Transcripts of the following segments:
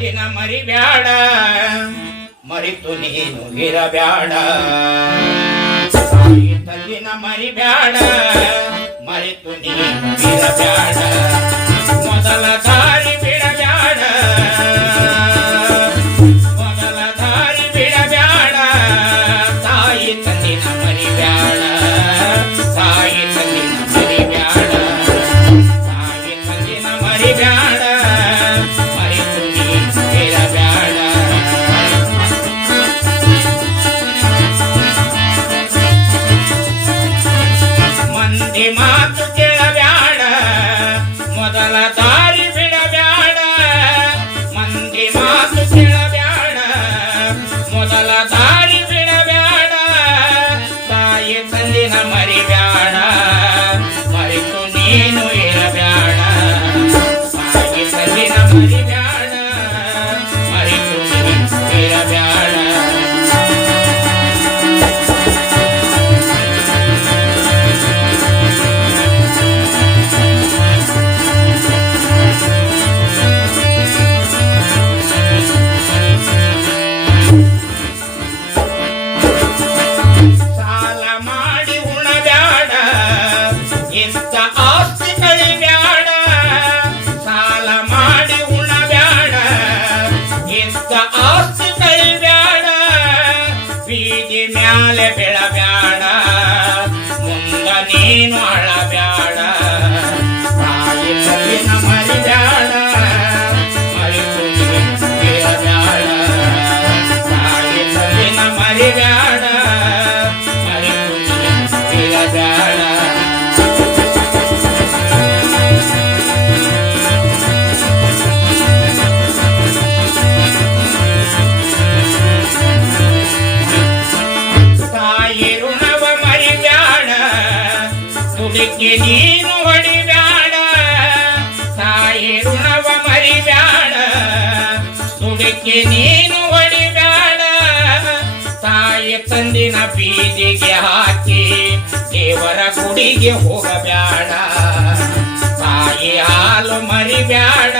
ತಂದಿನ ಮರಿಬ್ಯಾಡ. ಮರಿತು ನೀನು ಇರಬ್ಯಾಡ. ತಾಯಿ ತಂದಿನ ಮರಿಬ್ಯಾಡ. ಮರಿತು ನೀನು ಇರಬ್ಯಾಡ. ನೀನು ಅಳಬ್ಯಾಡ ತುಡಿಕೆ ನೀನು ಹೊಡಿಬ್ಯಾಡ. ತಾಯಿ ಋಣವ ಮರಿಬ್ಯಾಡ. ತುಡಿಕೆ ನೀನು ಹೊಡಿಬ್ಯಾಡ. ತಾಯಿ ತಂದಿನ ಬೀದಿಗೆ ಹಾಕಿ ದೇವರ ಗುಡಿಗೆ ಹೋಗಬ್ಯಾಡ. ತಾಯಿ ಹಾಲು ಮರಿಬ್ಯಾಡ.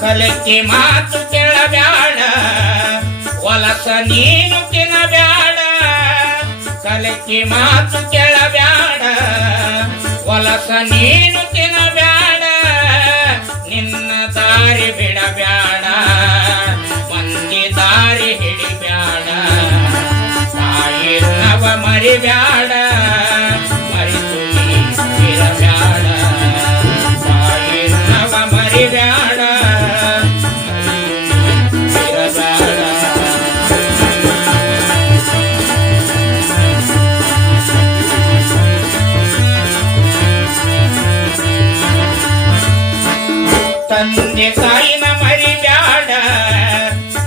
ಕಲಕ್ಕೆ ಮಾತು ಕೇಳಬ್ಯಾಡ ವಲಸ ನೀನು ತಿನ್ನಬ್ಯಾಡ. ಕಲಕ್ಕೆ ಮಾತು ಕೇಳಬ್ಯಾಡ ವಲಸ ನೀನು ತಂದೆ ತಾಯಿನ ಮರಿಬ್ಯಾಡ,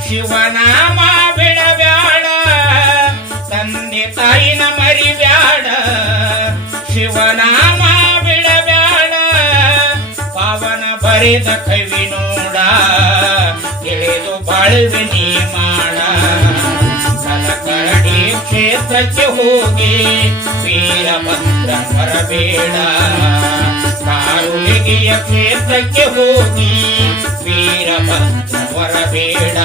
ಶಿವನಾಮ ಬಿಡಬ್ಯಾಡ, ತಂದೆ ತಾಯಿನ ಮರಿಬ್ಯಾಡ, ಶಿವನಾಮ ಬಿಡಬ್ಯಾಡ, ಪಾವನ ಬರೆದ ಕವಿ ನೋಡ ತಿಳಿದು ಬಾಳ್ವೆ ನೀ ಮಾಡ. ಕಲಕರಡಿ ಕ್ಷೇತ್ರಕ್ಕೆ ಹೋಗಿ, ವೀರಭದ್ರ ಬರಬೇಡ. ಕಾರುಳಿಗೆಯ ಕ್ಷೇತ್ರಕ್ಕೆ ಹೋಗಿ ವೀರಭದ್ರ ಬರಬೇಡ